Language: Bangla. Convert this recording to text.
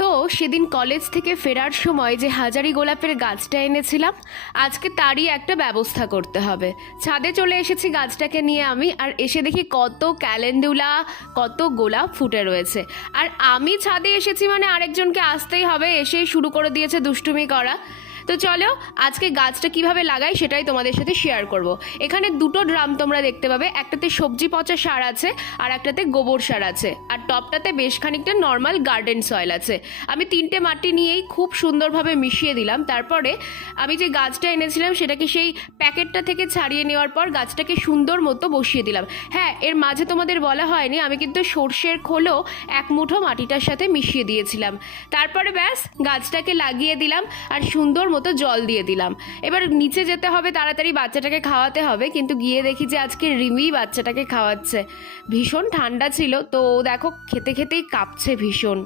তো সেদিন কলেজ থেকে ফেরার সময় যে হাজারি গোলাপের গাছটা এনেছিলাম, আজকে তারই একটা ব্যবস্থা করতে হবে। ছাদে চলে এসেছি গাছটাকে নিয়ে আমি, আর এসে দেখি কত ক্যালেন্ডুলা, কত গোলাপ ফুটে রয়েছে। আর আমি ছাদে এসেছি মানে আরেকজনকে আসতেই হবে, এসেই শুরু করে দিয়েছে দুষ্টুমি করা। তো চলো আজকে গাছটা কিভাবে লাগাই সেটাই তোমাদের সাথে শেয়ার করব। এখানে দুটো ড্রাম তোমরা দেখতে পাবে, একটাতে সবজি পচা সার আছে আর একটাতে গোবর সার আছে, আর টপটাতে বেশ খানিকটা নর্মাল গার্ডেন সয়েল আছে। আমি তিনটে মাটি নিয়েই খুব সুন্দরভাবে মিশিয়ে দিলাম। তারপরে আমি যে গাছটা এনেছিলাম সেটাকে সেই প্যাকেটটা থেকে ছাড়িয়ে নেওয়ার পর গাছটাকে সুন্দর মতো বসিয়ে দিলাম। হ্যাঁ, এর মাঝে তোমাদের বলা হয়নি, আমি কিন্তু সর্ষের খোলও এক মুঠো মাটিটার সাথে মিশিয়ে দিয়েছিলাম। তারপরে ব্যাস গাছটাকে লাগিয়ে দিলাম আর সুন্দর মতো জল দিয়ে দিলাম। এবার নিচে যেতে হবে, তাড়াতাড়ি বাচ্চাটাকে খাওয়াতে হবে, কিন্তু গিয়ে দেখি যে আজকে রিমি বাচ্চাটাকে খাওয়াচ্ছে। ভীষণ ঠান্ডা ছিল, তো দেখো খেতে খেতেই কাঁপছে ভীষণ।